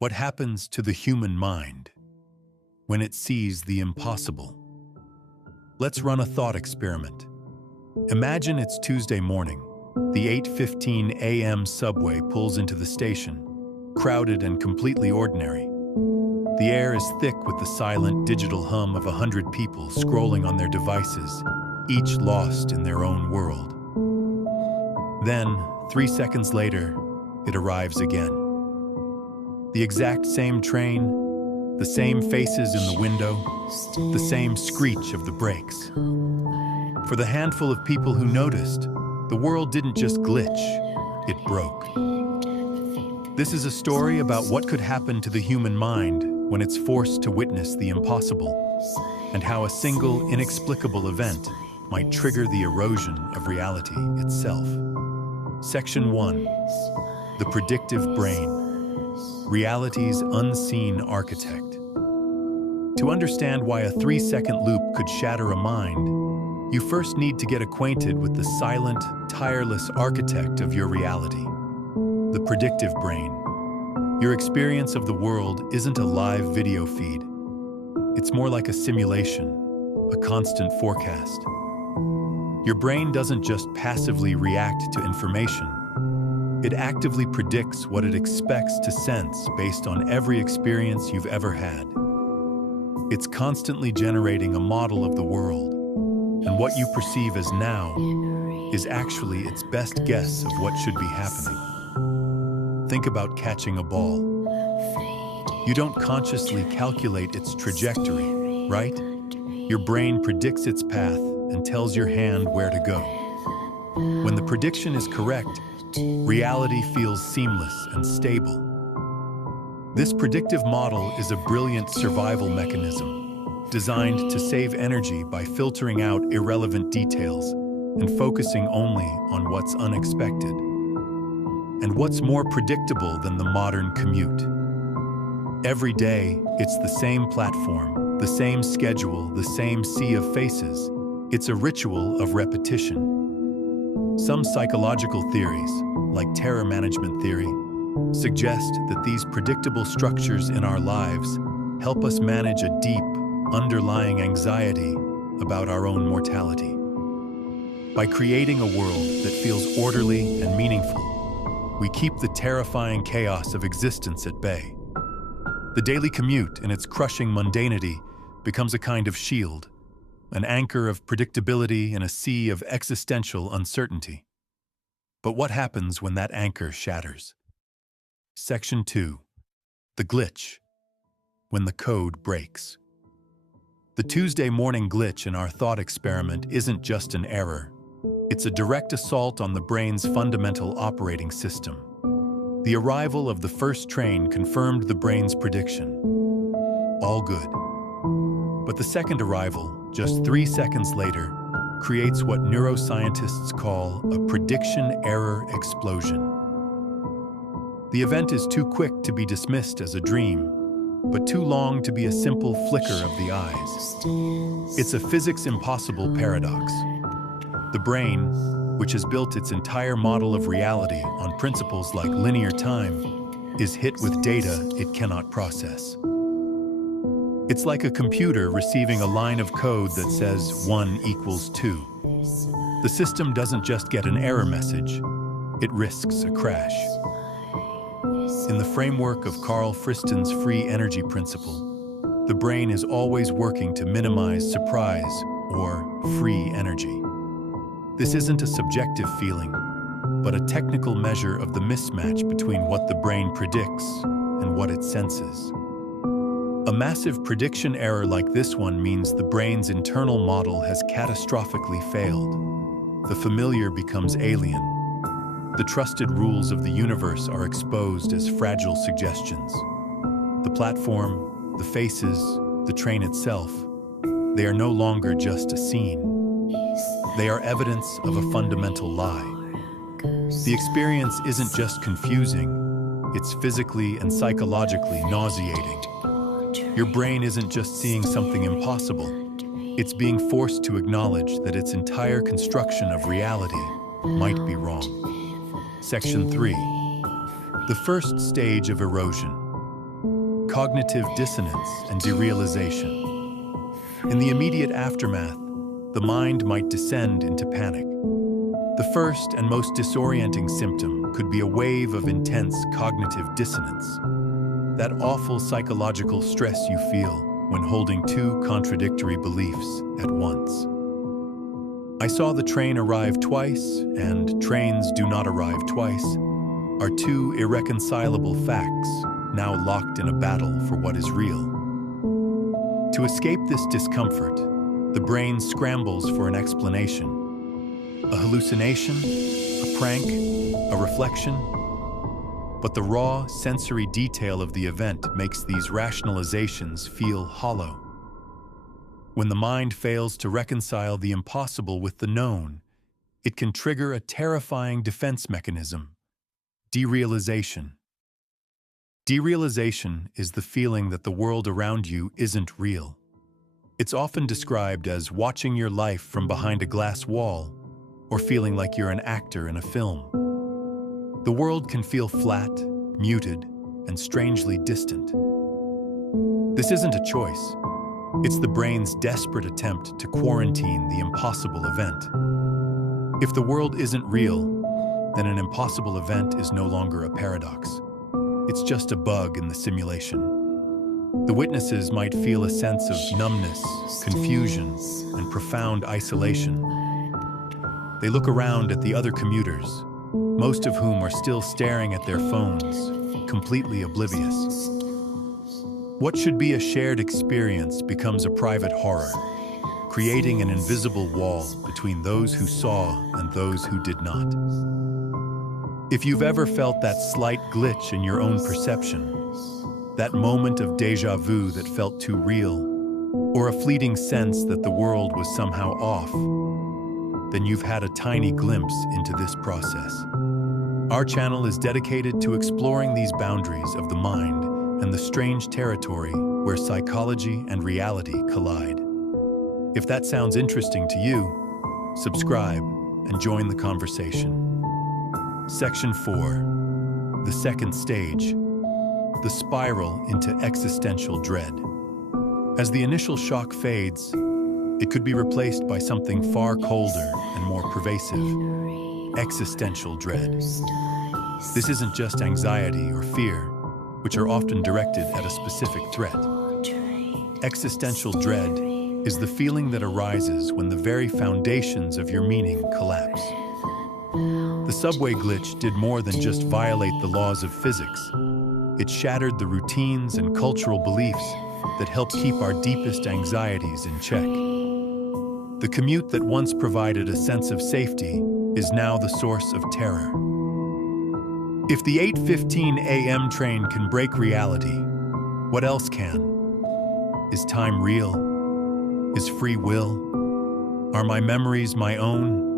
What happens to the human mind when it sees the impossible? Let's run a thought experiment. Imagine it's Tuesday morning. The 8:15 a.m. subway pulls into the station, crowded and completely ordinary. The air is thick with the silent digital hum of 100 people scrolling on their devices, each lost in their own world. Then, 3 seconds later, it arrives again. The exact same train, the same faces in the window, the same screech of the brakes. For the handful of people who noticed, the world didn't just glitch, it broke. This is a story about what could happen to the human mind when it's forced to witness the impossible, and how a single, inexplicable event might trigger the erosion of reality itself. Section 1. The predictive brain. Reality's unseen architect. To understand why a 3-second loop could shatter a mind, you first need to get acquainted with the silent, tireless architect of your reality, the predictive brain. Your experience of the world isn't a live video feed. It's more like a simulation, a constant forecast. Your brain doesn't just passively react to information. It actively predicts what it expects to sense based on every experience you've ever had. It's constantly generating a model of the world, and what you perceive as now is actually its best guess of what should be happening. Think about catching a ball. You don't consciously calculate its trajectory, right? Your brain predicts its path and tells your hand where to go. When the prediction is correct, reality feels seamless and stable. This predictive model is a brilliant survival mechanism, designed to save energy by filtering out irrelevant details and focusing only on what's unexpected. And what's more predictable than the modern commute? Every day, it's the same platform, the same schedule, the same sea of faces. It's a ritual of repetition. Some psychological theories, like terror management theory, suggest that these predictable structures in our lives help us manage a deep, underlying anxiety about our own mortality. By creating a world that feels orderly and meaningful, we keep the terrifying chaos of existence at bay. The daily commute and its crushing mundanity becomes a kind of shield, an anchor of predictability in a sea of existential uncertainty. But what happens when that anchor shatters? Section 2. The glitch. When the code breaks. The Tuesday morning glitch in our thought experiment isn't just an error. It's a direct assault on the brain's fundamental operating system. The arrival of the first train confirmed the brain's prediction. All good. But the second arrival, just 3 seconds later, creates what neuroscientists call a prediction error explosion. The event is too quick to be dismissed as a dream, but too long to be a simple flicker of the eyes. It's a physics impossible paradox. The brain, which has built its entire model of reality on principles like linear time, is hit with data it cannot process. It's like a computer receiving a line of code that says 1 equals 2. The system doesn't just get an error message, it risks a crash. In the framework of Carl Friston's free energy principle, the brain is always working to minimize surprise or free energy. This isn't a subjective feeling, but a technical measure of the mismatch between what the brain predicts and what it senses. A massive prediction error like this one means the brain's internal model has catastrophically failed. The familiar becomes alien. The trusted rules of the universe are exposed as fragile suggestions. The platform, the faces, the train itself, they are no longer just a scene. They are evidence of a fundamental lie. The experience isn't just confusing, it's physically and psychologically nauseating. Your brain isn't just seeing something impossible, it's being forced to acknowledge that its entire construction of reality might be wrong. Section 3. The first stage of erosion. cognitive dissonance and derealization. In the immediate aftermath, the mind might descend into panic. The first and most disorienting symptom could be a wave of intense cognitive dissonance, that awful psychological stress you feel when holding two contradictory beliefs at once. I saw the train arrive twice, and trains do not arrive twice, are two irreconcilable facts now locked in a battle for what is real. To escape this discomfort, the brain scrambles for an explanation. A hallucination, a prank, a reflection. But the raw, sensory detail of the event makes these rationalizations feel hollow. When the mind fails to reconcile the impossible with the known, it can trigger a terrifying defense mechanism: derealization. Derealization is the feeling that the world around you isn't real. It's often described as watching your life from behind a glass wall or feeling like you're an actor in a film. The world can feel flat, muted, and strangely distant. This isn't a choice. It's the brain's desperate attempt to quarantine the impossible event. If the world isn't real, then an impossible event is no longer a paradox. It's just a bug in the simulation. The witnesses might feel a sense of numbness, confusion, and profound isolation. They look around at the other commuters, most of whom are still staring at their phones, completely oblivious. What should be a shared experience becomes a private horror, creating an invisible wall between those who saw and those who did not. If you've ever felt that slight glitch in your own perception, that moment of déjà vu that felt too real, or a fleeting sense that the world was somehow off, then you've had a tiny glimpse into this process. Our channel is dedicated to exploring these boundaries of the mind and the strange territory where psychology and reality collide. If that sounds interesting to you, subscribe and join the conversation. Section 4. The second stage. The spiral into existential dread. As the initial shock fades, it could be replaced by something far colder and more pervasive: existential dread. This isn't just anxiety or fear, which are often directed at a specific threat. Existential dread is the feeling that arises when the very foundations of your meaning collapse. The subway glitch did more than just violate the laws of physics. It shattered the routines and cultural beliefs that help keep our deepest anxieties in check. The commute that once provided a sense of safety is now the source of terror. If the 8:15 a.m. train can break reality, what else can? Is time real? Is free will? Are my memories my own?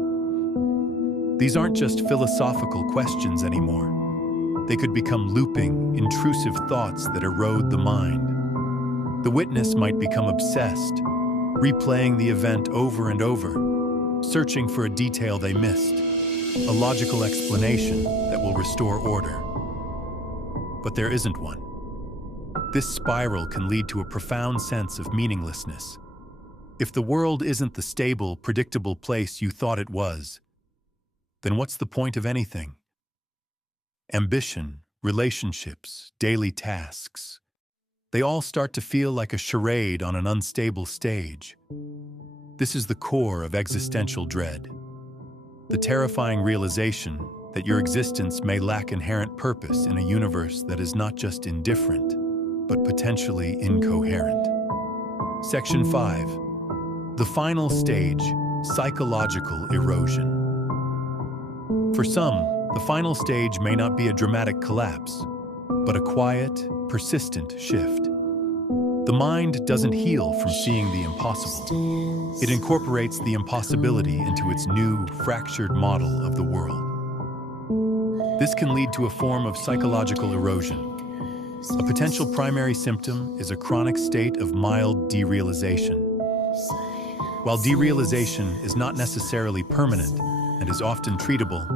These aren't just philosophical questions anymore. They could become looping, intrusive thoughts that erode the mind. The witness might become obsessed, replaying the event over and over, searching for a detail they missed, a logical explanation that will restore order. But there isn't one. This spiral can lead to a profound sense of meaninglessness. If the world isn't the stable, predictable place you thought it was, then what's the point of anything? Ambition, relationships, daily tasks, they all start to feel like a charade on an unstable stage. This is the core of existential dread. The terrifying realization that your existence may lack inherent purpose in a universe that is not just indifferent, but potentially incoherent. Section 5. The final stage, psychological erosion. For some, the final stage may not be a dramatic collapse, but a quiet, persistent shift. The mind doesn't heal from seeing the impossible. It incorporates the impossibility into its new, fractured model of the world. This can lead to a form of psychological erosion. A potential primary symptom is a chronic state of mild derealization. While derealization is not necessarily permanent and is often treatable,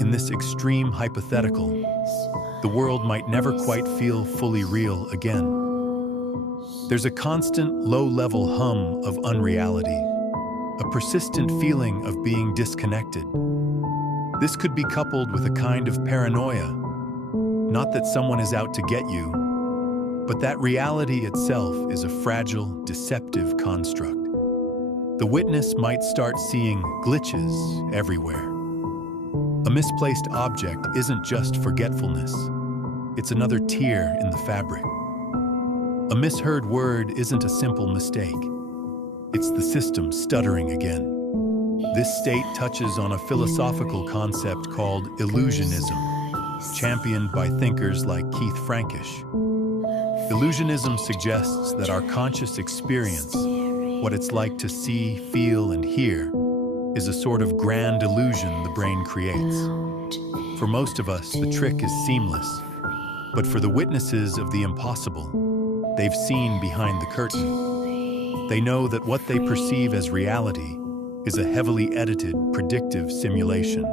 in this extreme hypothetical, the world might never quite feel fully real again. There's a constant low-level hum of unreality, a persistent feeling of being disconnected. This could be coupled with a kind of paranoia, not that someone is out to get you, but that reality itself is a fragile, deceptive construct. The witness might start seeing glitches everywhere. A misplaced object isn't just forgetfulness, it's another tear in the fabric. A misheard word isn't a simple mistake. It's the system stuttering again. This state touches on a philosophical concept called illusionism, championed by thinkers like Keith Frankish. Illusionism suggests that our conscious experience, what it's like to see, feel, and hear, is a sort of grand illusion the brain creates. For most of us, the trick is seamless, but for the witnesses of the impossible, they've seen behind the curtain. They know that what they perceive as reality is a heavily edited, predictive simulation.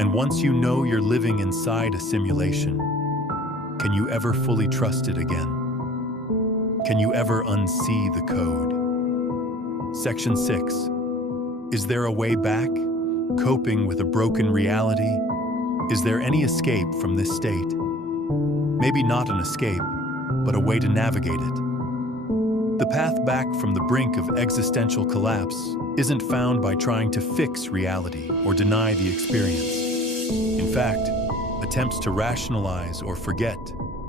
And once you know you're living inside a simulation, can you ever fully trust it again? Can you ever unsee the code? Section 6. Is there a way back? Coping with a broken reality? Is there any escape from this state? Maybe not an escape, but a way to navigate it. The path back from the brink of existential collapse isn't found by trying to fix reality or deny the experience. In fact, attempts to rationalize or forget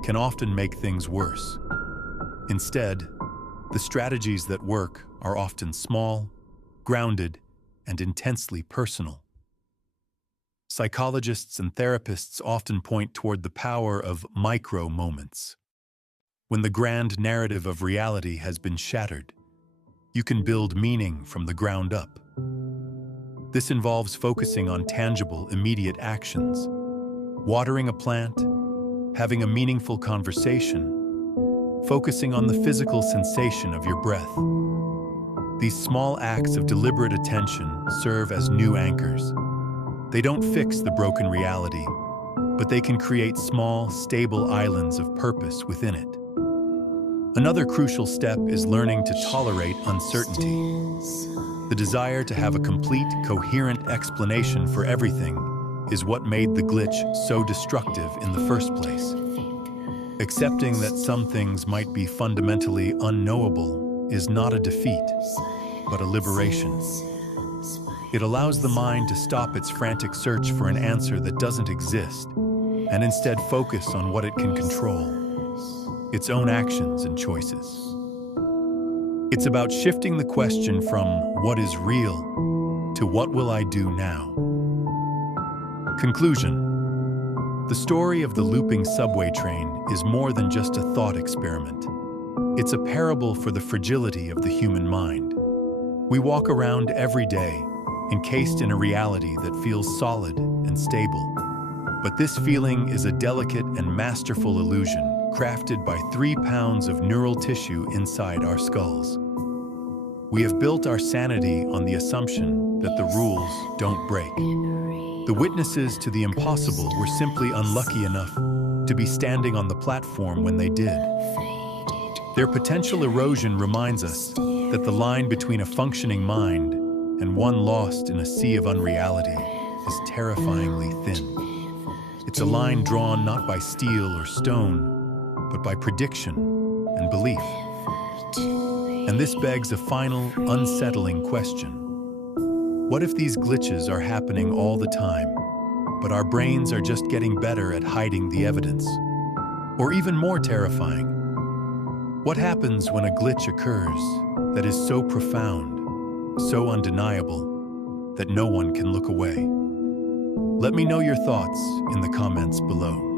can often make things worse. Instead, the strategies that work are often small, grounded, and intensely personal. Psychologists and therapists often point toward the power of micro moments. When the grand narrative of reality has been shattered, you can build meaning from the ground up. This involves focusing on tangible, immediate actions. Watering a plant, having a meaningful conversation, focusing on the physical sensation of your breath. These small acts of deliberate attention serve as new anchors. They don't fix the broken reality, but they can create small, stable islands of purpose within it. Another crucial step is learning to tolerate uncertainty. The desire to have a complete, coherent explanation for everything is what made the glitch so destructive in the first place. Accepting that some things might be fundamentally unknowable is not a defeat, but a liberation. It allows the mind to stop its frantic search for an answer that doesn't exist, and instead focus on what it can control, its own actions and choices. It's about shifting the question from what is real to what will I do now? Conclusion. The story of the looping subway train is more than just a thought experiment. It's a parable for the fragility of the human mind. We walk around every day, encased in a reality that feels solid and stable. But this feeling is a delicate and masterful illusion crafted by 3 pounds of neural tissue inside our skulls. We have built our sanity on the assumption that the rules don't break. The witnesses to the impossible were simply unlucky enough to be standing on the platform when they did. Their potential erosion reminds us that the line between a functioning mind and one lost in a sea of unreality is terrifyingly thin. It's a line drawn not by steel or stone, but by prediction and belief. And this begs a final, unsettling question. What if these glitches are happening all the time, but our brains are just getting better at hiding the evidence? Or even more terrifying, what happens when a glitch occurs that is so profound, so undeniable, that no one can look away? Let me know your thoughts in the comments below.